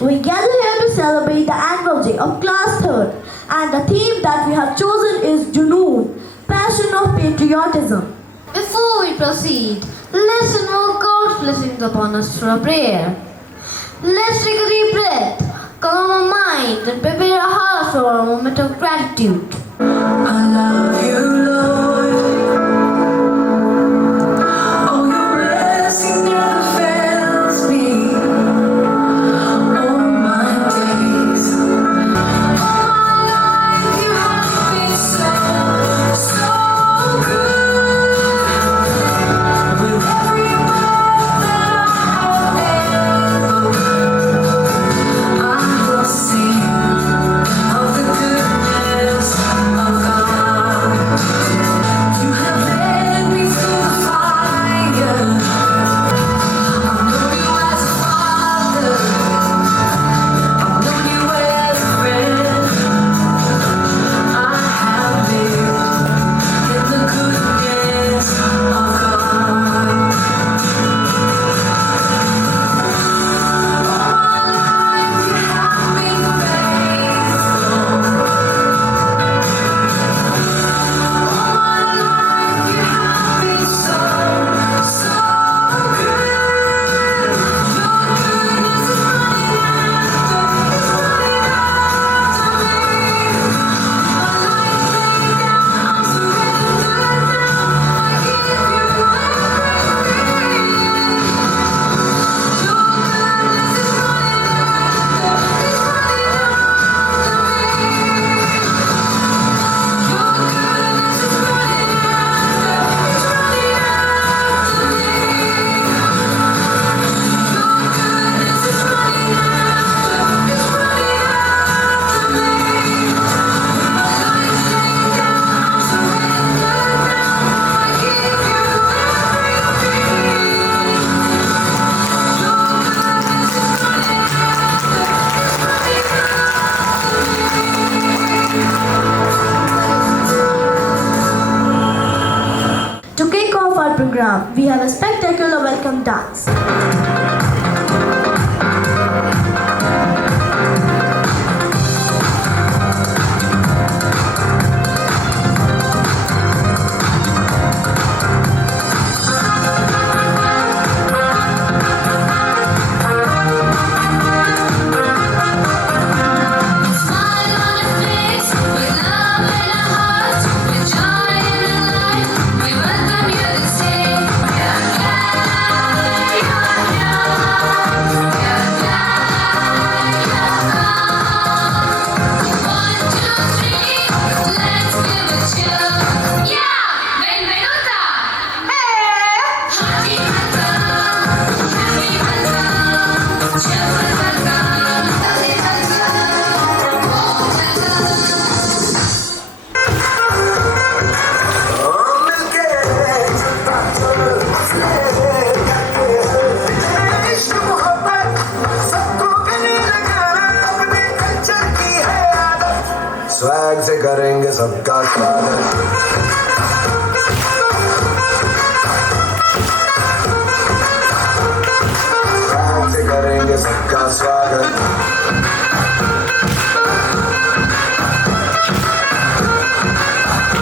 We gather here to celebrate the annual day of Class 3rd, and the theme that we have chosen is Junoon, passion of patriotism. Before we proceed, let's invoke God's blessings upon us through a prayer. Let's take a deep breath, calm our mind, and prepare our hearts for a moment of gratitude. I love you, Lord. Oh, your blessing never fails me. All my days, all my life, you have been so good. With every breath that I have ever, I will sing of the goodness of God. You have led me through the fire. I've known you as a father. I've known you as a friend. I have lived in the goodness of God. All my life you have been faithful. All my life you have been so good. Your goodness is running after me. My life laid down, I'm surrendered now. I give you everything. Your goodness is running after me. Your goodness is running after me. Your goodness is running after me. My life laid down, I'm surrendered now. I give you everything. Your goodness is running To kick off our program, we have a spectacular welcome dance. Smile on our face, with love in our hearts, with joy in our life, we welcome you to say, One, two, three, let's give a cheer. Yeah, benvenuta. Happy welcome, cheerful welcome, lovely welcome, warm welcome. Swag से करेंगे सबका स्वागत swag से करेंगे सबका स्वागत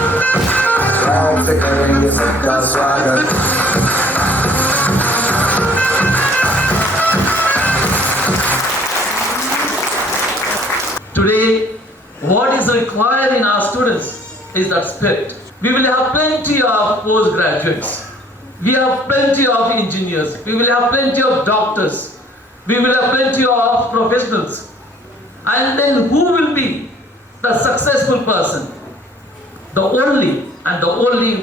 swag से करेंगे सबका स्वागत Today, what is required in our students is that spirit. We will have plenty of postgraduates. We have plenty of engineers. We will have plenty of doctors. We will have plenty of professionals. And then who will be the successful person? The only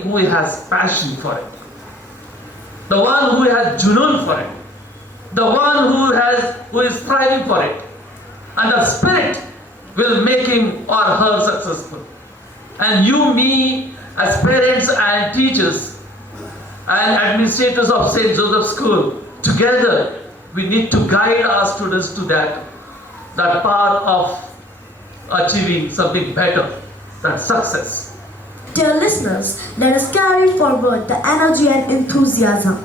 who has passion for it. The one who has junoon for it. The one who is striving for it. And the spirit will make him or her successful. And you, me, as parents and teachers and administrators of St. Joseph School, together we need to guide our students to that path of achieving something better, that success. Dear listeners, let us carry forward the energy and enthusiasm.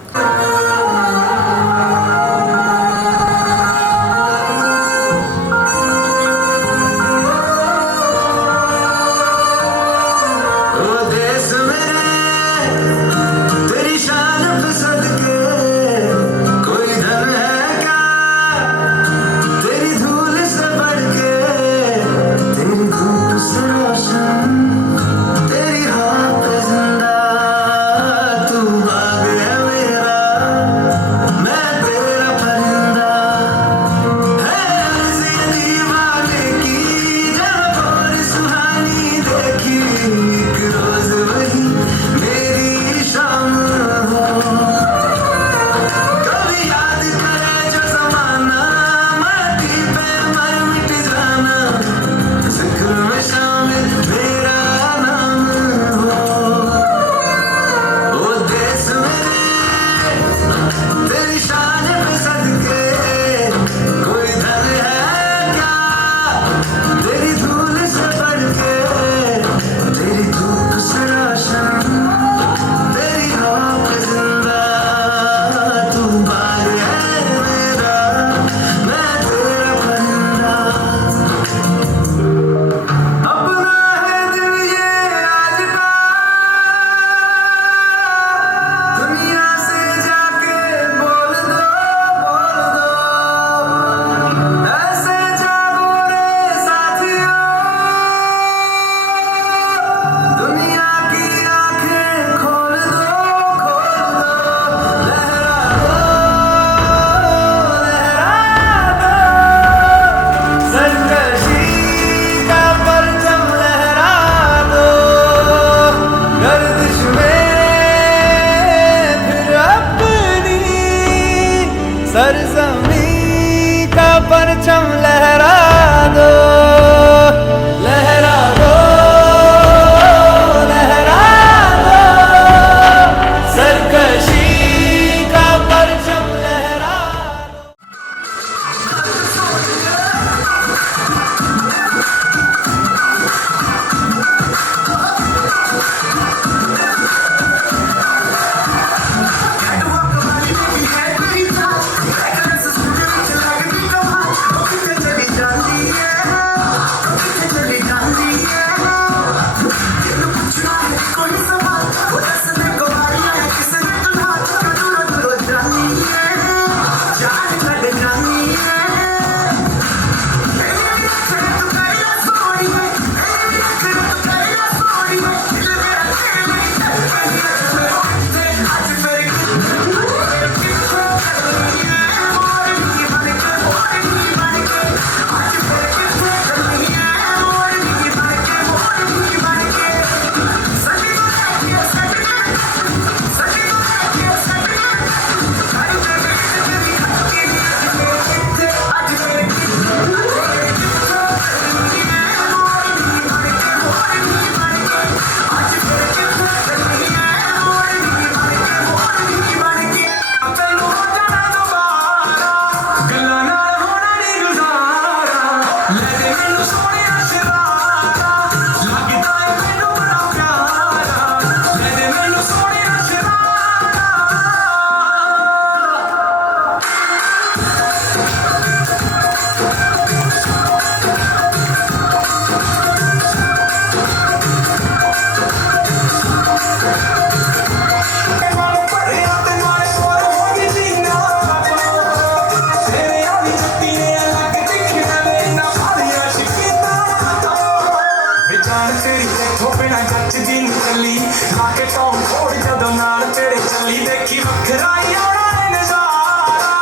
ਵਿੱਚ ਜਿੰਨ ਚੱਲੀ ਲਾ ਕੇ ਟੌਂ ਖੋੜ ਜਦੋਂ ਨਾਲ ਤੇਰੇ ਚੱਲੀ ਦੇਖੀ ਵੱਖਰਾ ਹੀ ਆਉਣਾ ਏ ਨਜ਼ਾਰਾ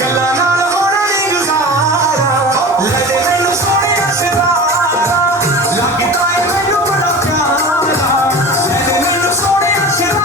ਗੱਲਾਂ ਨਾਲ ਹੋਣਾ ਨਹੀਂ ਗੁਜ਼ਾਰਾ ਲੈ ਦੇ ਮੈਨੂੰ ਸੋਹਣਿਆ ਸ਼ਰਾਰਾ ਲੱਗਦਾ ਏ ਮੈਨੂੰ ਬੜਾ ਪਿਆਰਾ ਲੈ ਦੇ ਮੈਨੂੰ ਸੋਹਣਿਆ ਸ਼ਰਾਰਾ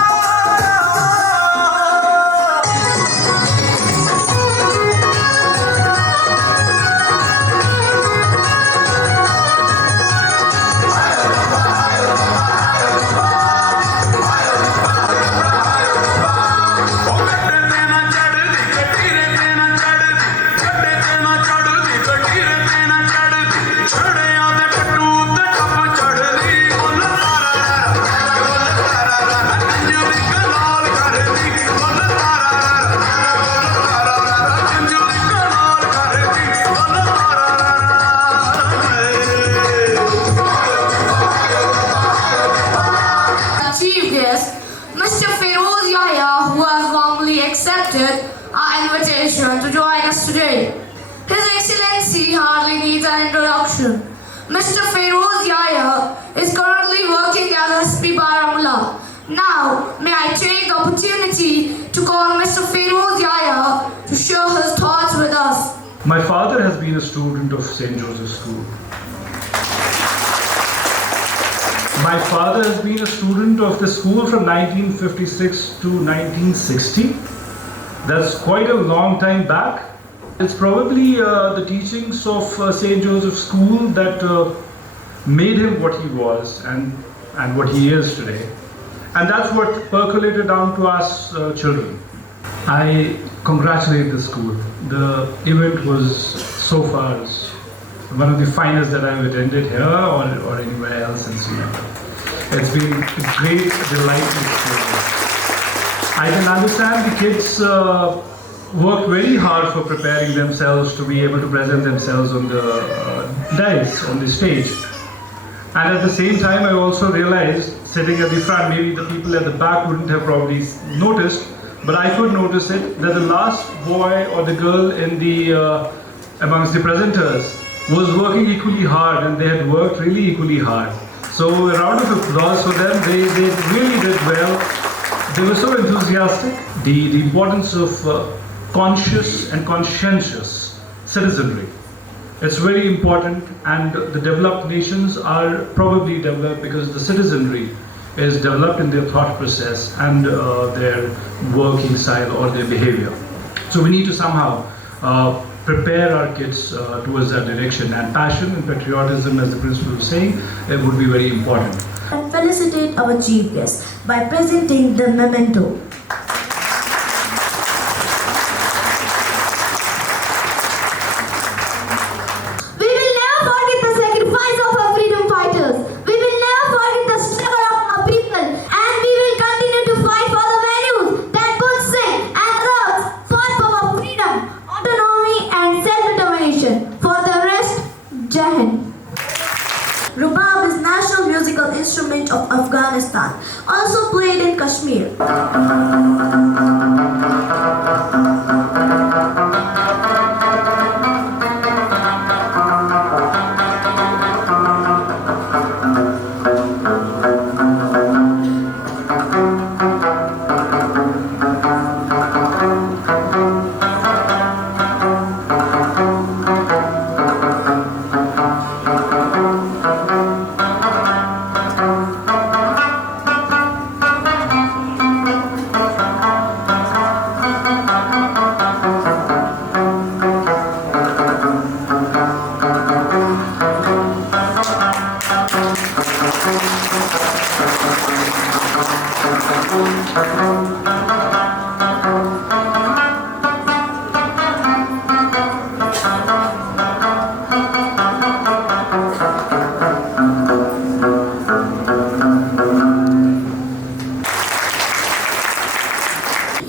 Chief guest, Mr. Feroz Yahya, who has warmly accepted our invitation to join us today. His Excellency hardly needs an introduction. Mr. Feroz Yahya is currently working as SP Baramulla. Now, may I take the opportunity to call Mr. Feroz Yahya to share his thoughts with us. My father has been a student of St. Joseph's School. My father has been a student of the school from 1956 to 1960. That's quite a long time back. It's probably the teachings of St. Joseph's School that made him what he was and what he is today. And that's what percolated down to us children. I congratulate the school. The event was so far one of the finest that I've attended here or anywhere else in Srinagar. It's been a great, delightful experience. I can understand the kids worked very hard for preparing themselves to be able to present themselves on the dais, on the stage. And at the same time, I also realized, sitting at the front, maybe the people at the back wouldn't have probably noticed, but I could notice it, that the last boy or the girl in the amongst the presenters was working equally hard, and they had worked really equally hard. So a round of applause for them. They really did well. They were so enthusiastic. The importance of conscious and conscientious citizenry. It's very important, and the developed nations are probably developed because the citizenry is developed in their thought process and their working style or their behavior. So we need to somehow prepare our kids towards that direction, and passion and patriotism, as the principal was saying, it would be very important. And felicitate our chief guest by presenting the memento. We will never forget the sacrifice of our freedom fighters. We will never forget the struggle of our people, and we will continue to fight for the values that Buddha Singh and others fought for our freedom, autonomy and self-determination. For the rest, Jai Hind. Rubab is national musical instrument of Afghanistan, also played in Kashmir.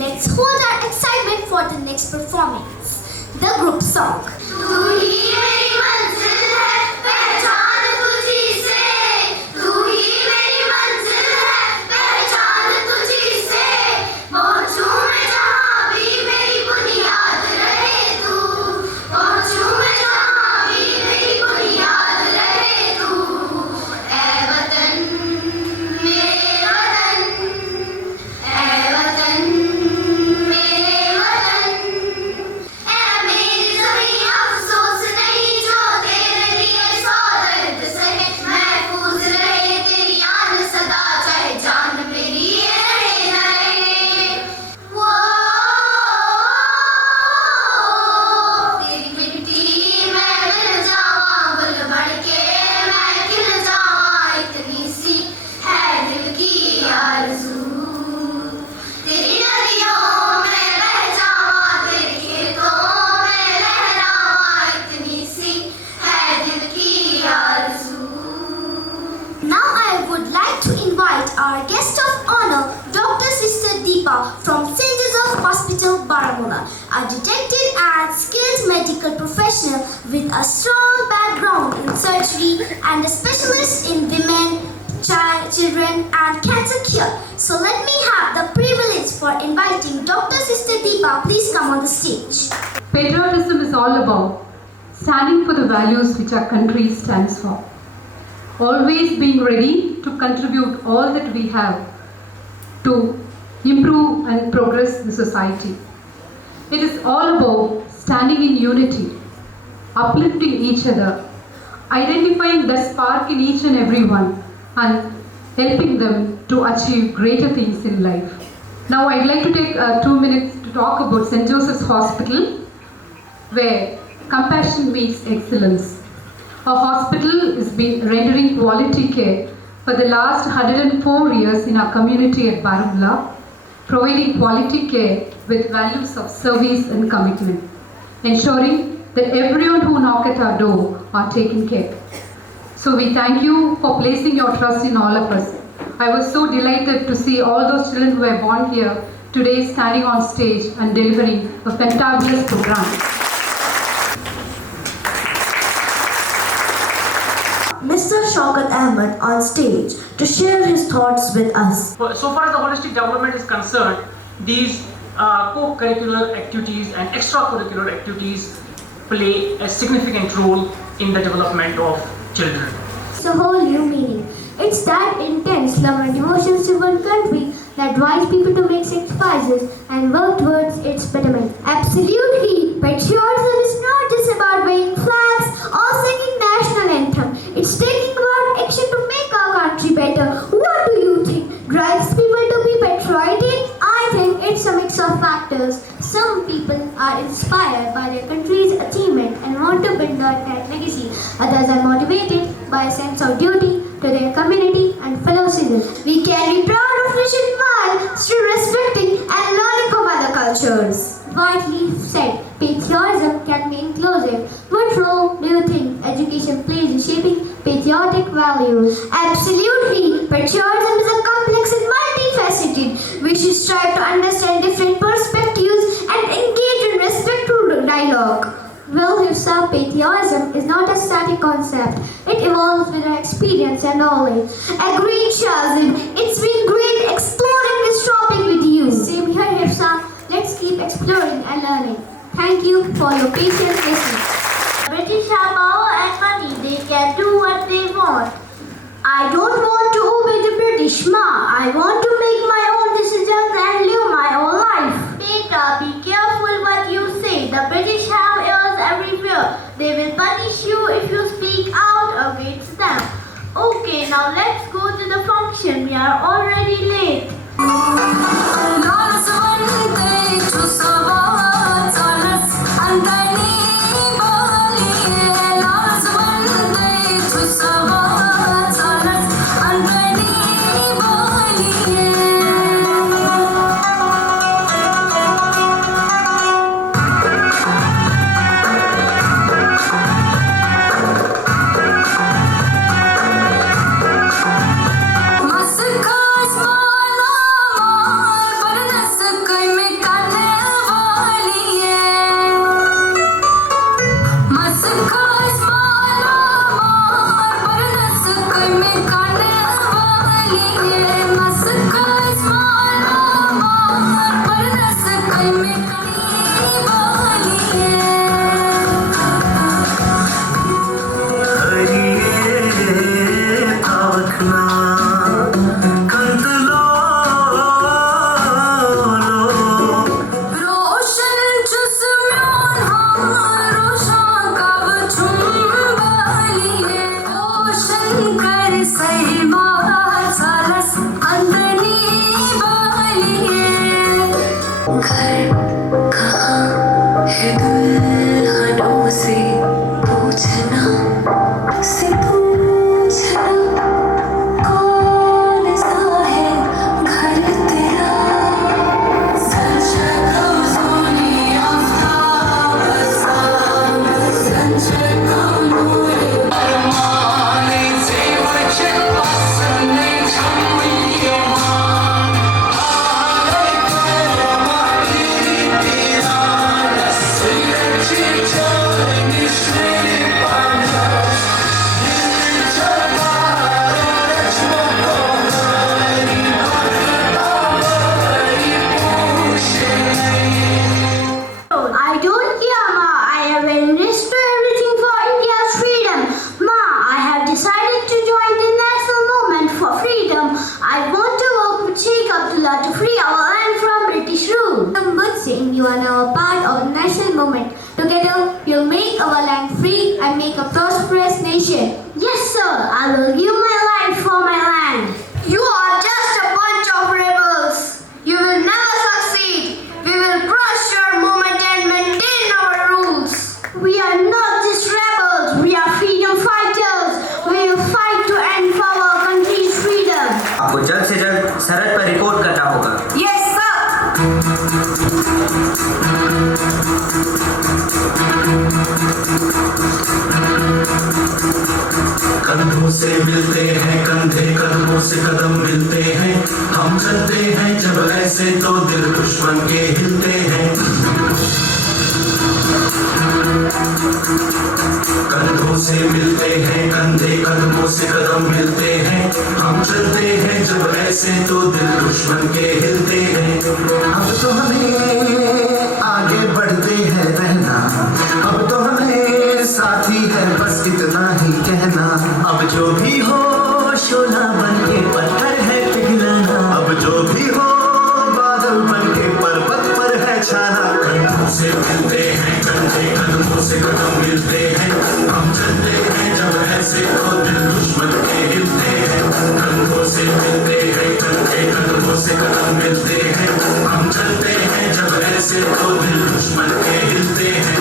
Let's hold our excitement for the next performance, the group song. तू ही मेरी मंजिल है पहचान तुझी से तू ही मेरी मंजिल है पहचान तुझी से our guest of honor, Dr. Sister Deepa from St. Joseph Hospital, Baramulla, a detected and skilled medical professional with a strong background in surgery and a specialist in women, children and cancer cure. So let me have the privilege for inviting Dr. Sister Deepa. Please come on the stage. Patriotism is all about standing for the values which our country stands for. Always being ready to contribute all that we have to improve and progress the society. It is all about standing in unity, uplifting each other, identifying the spark in each and every one, and helping them to achieve greater things in life. Now I'd like to take 2 minutes to talk about St. Joseph's Hospital, where compassion meets excellence. Our hospital has been rendering quality care for the last 104 years in our community at Baramulla, providing quality care with values of service and commitment, ensuring that everyone who knock at our door are taken care. So we thank you for placing your trust in all of us. I was so delighted to see all those children who were born here today standing on stage and delivering a fantabulous program. Mr. Shaukat Ahmed on stage to share his thoughts with us. So far as the holistic development is concerned, these co-curricular activities and extracurricular activities play a significant role in the development of children. It's a whole new meaning. It's that intense love and devotion to one country that drives people to make sacrifices and work towards its betterment. Absolutely, patriotism is not just about waving flags or singing national anthem. It's taking about action to make our country better. What do you think drives people to be patriotic? I think it's a mix of factors. Some people are inspired by their country's achievement and want to build that legacy. Others are motivated by a sense of duty to their community and fellow citizens. We can be proud of nation while still respecting and learning from other cultures. Rightly said, patriotism can be inclusive. What role do you think education plays in shaping patriotic values? Absolutely, patriotism is a complex and multifaceted. We should strive to understand different perspectives and engage in respectful dialogue. Well, Hifsa, patriotism is not a static concept. It evolves with our experience and knowledge. Agreed, Shazim. It's been great exploring this topic with you. Same here, Hifsa. Let's keep exploring and learning. Thank you for your patient listening. British have power and money. They can do what they want. I don't want to obey the British, Ma. I want to make my own decisions and live my own life. Beta, be careful what you say. The British have ears everywhere. They will punish you if you speak out against them. Okay, now let's go to the function. We are already late. I want to work with Sheikh Abdullah to free our land from British rule. But Singh, you are now a part of the national movement. Together, we'll make our land free and make a prosperous nation. Yes, sir. I will give my life for my land. You are just a bunch of rebels. You will never succeed. We will crush your movement and maintain our rules. We are not just rebels. We are freedom fighters. We will fight to end for our country's freedom. आपको जल्द से जल्द सरहद पर report करना होगा। Yes, sir. कंधों से मिलते हैं कंधे, कदमों से कदम मिलते हैं, हम चलते हैं जब ऐसे तो दिल दुश्मन के हिलते हैं। कंधों से मिलते हैं कंधे, कदमों से कदम मिलते हैं, हम चलते हैं जब ऐसे तो दिल दुश्मन के हिलते हैं। अब तो हमें आगे बढ़ते हैं रहना, अब तो हमें साथी है बस इतना ही कहना। अब जो भी हो शोला बन के पत्थर है पिघलाना, अब जो भी हो बादल बन के पर्वत पर है छाना। कंधों से मिलते हैं कंधे, कदमों से कदम मिलते हैं, हम चलते हैं जब ऐसे तो दिल दुश्मन के हिलते हैं। कंधों से मिलते हैं कंधे, कदमों से कदम मिलते हैं, हम चलते हैं जब ऐसे तो दिल दुश्मन के हिलते हैं।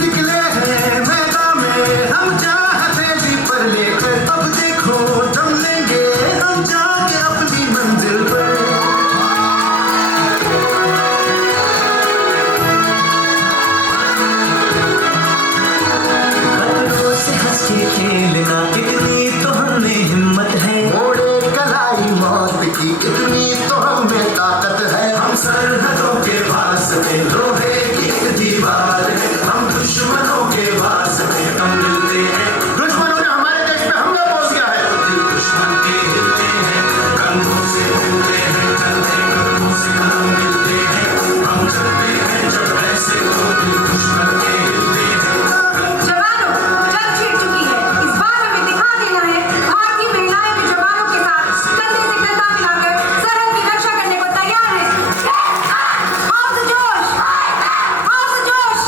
निकले हैं मैदान में हम चाहते जी पर लेकर, अब देखो दम लेंगे हम जाके अपनी मंजिल पर। खतरों से हंस के खेलना इतनी तो हमें हिम्मत है, मोड़े कलाई मौत की इतनी तो हमें ताकत है। हम सरहदों के वास्ते लोहे की एक दीवार है, हम दुश्मनों के वास्ते हम मिलते हैं। दुश्मनों ने हमारे देश पे हमला बोल दिया है, दिल दुश्मन के हिलते हैं। कंधों से मिलते हैं कंधे, कदमों से कदम मिलते हैं, हम चलते हैं जब ऐसे तो दिल दुश्मन के हिलते हैं। जवानों, जंग छिड़ चुकी है। इस बार हमें दिखा देना है भारतीय महिलाएं भी जवानों के साथ कंधे से कंधा मिलाकर सरहद की रक्षा करने को तैयार है। हौस जोश, हौस जोश।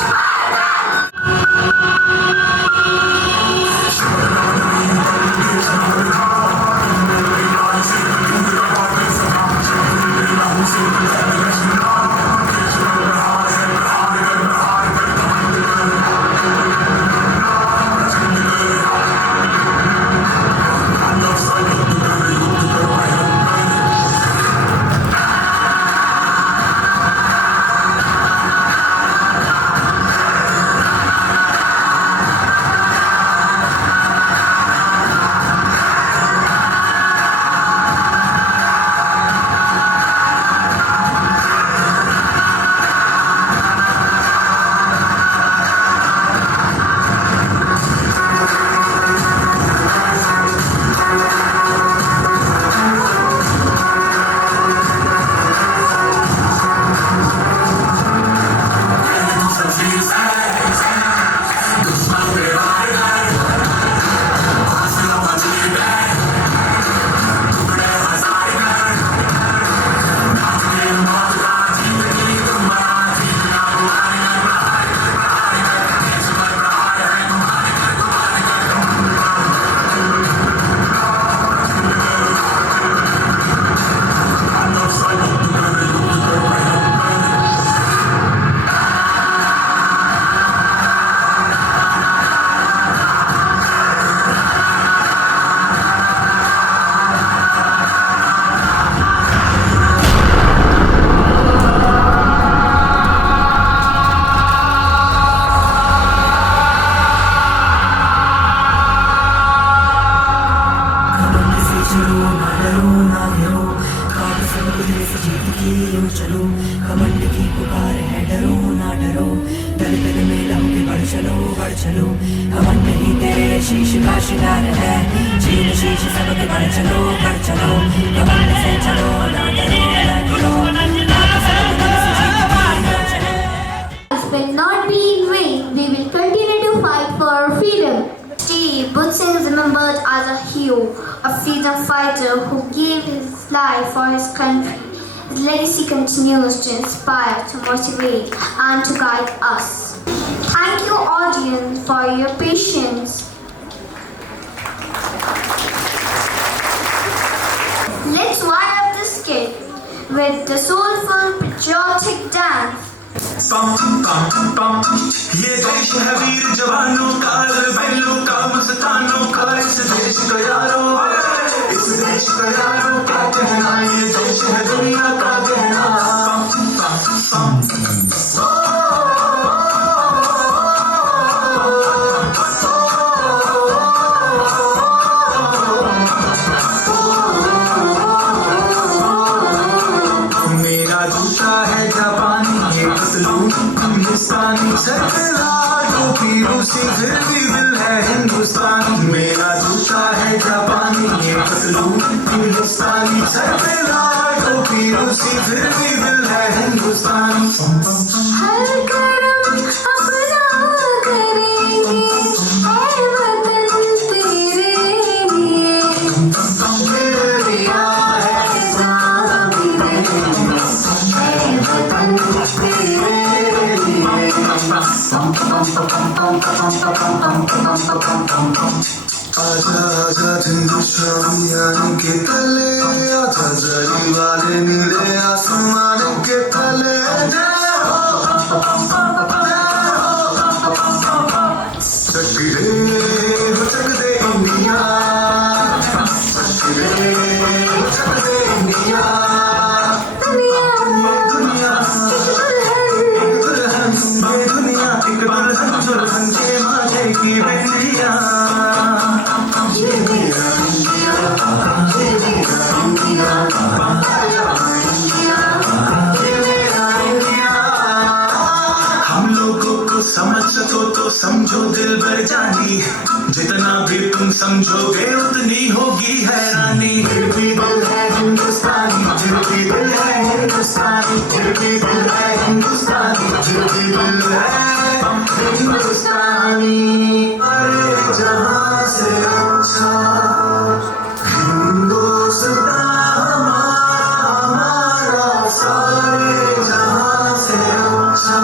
चलो घमंड ही तेरे शीश का शिकार है, चीन शीश सबके बढ़ चलो घमंड से चलो ना डरो ना डरो, will not be in vain. We will continue to fight for our freedom. Steve Booth Singh is remembered as a hero, a freedom fighter who gave his life for his country. His legacy continues to inspire, to motivate, and to guide us. Thank you, audience, for your patience. Let's wind up this skit with the soulful patriotic dance. पम पम पम ये देश है वीर जवानों का, बैलों का, मस्तानों का, इस देश का यारों, इस देश का यारों क्या कहना, ये देश है दुनिया का कहना। पम पम मेरा जूता है जापानी, ये पतलून हिंदुस्तानी, सर पे लाल टोपी रूसी, फिर भी दिल है हिंदुस्तानी। मेरा जूता है जापानी, ये पतलून हिंदुस्तानी, सर पे लाल टोपी रूसी, फिर भी दिल है हिंदुस्तानी। हर करम अपना करेंगे, ऐ वतन तेरे लिए। मेरे दिया है जान भी देंगे, ऐ वतन तेरे लिए। आजा आजा हिंदुस्तानी के तले, आजा जरी वाले नीले आसमान के तले। चक दे इंडिया, चक दे इंडिया, दुनिया ये दुनिया एक दुल्हन दुल्हन के माथे की बिंदिया। ये मेरा इंडिया, ये मेरा इंडिया, ये मेरा इंडिया। हम लोगों को समझ सको तो समझो दिल भर जानी, जितना भी तुम समझोगे उतनी होगी हैरानी। फिर भी दिल है हिंदुस्तानी, फिर भी दिल है हिंदुस्तानी, फिर भी दिल है हिंदुस्तानी, फिर भी दिल है हिंदुस्तानी। अरे जहाँ से अच्छा हिंदुस्तान हमारा, सारे जहाँ से अच्छा।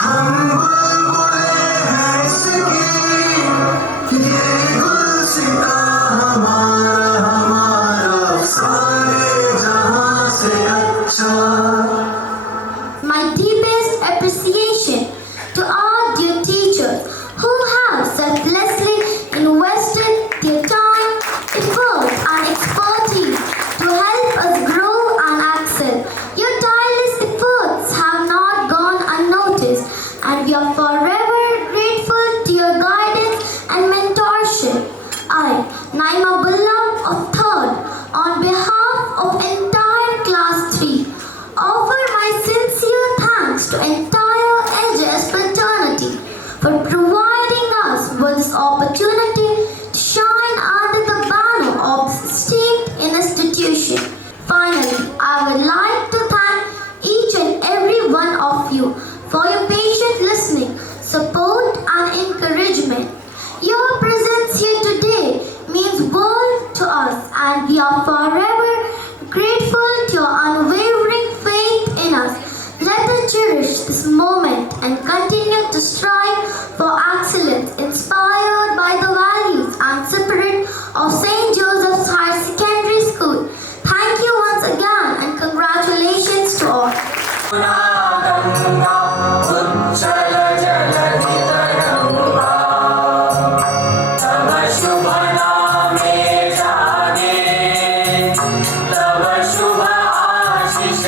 हम बुलबुले हैं इसकी, ये गुलसिता हमारा, सारे जहाँ से अच्छा। My deepest appreciation to all dear teachers who have selflessly invested their time, effort, and expertise to help us grow and excel. Your tireless efforts have not gone unnoticed, and we are forever grateful to your guidance and mentorship. I, Naima Bulla of 3rd, on behalf of entire Class 3, offer my sincere thanks to entire AJS fraternity for providing us with this opportunity to shine under the banner of this esteemed institution. Finally, I would like to thank each and every one of you for your patient listening, support and encouragement. Your presence here today means world to us, and we are forever grateful to your unwavering faith in us. Let us cherish this moment and continue to strive for excellence, inspired by the values and spirit of St. Joseph's Higher Secondary School. Thank you once again and congratulations to all. शुभ नामे जागे, तब शुभ आशीष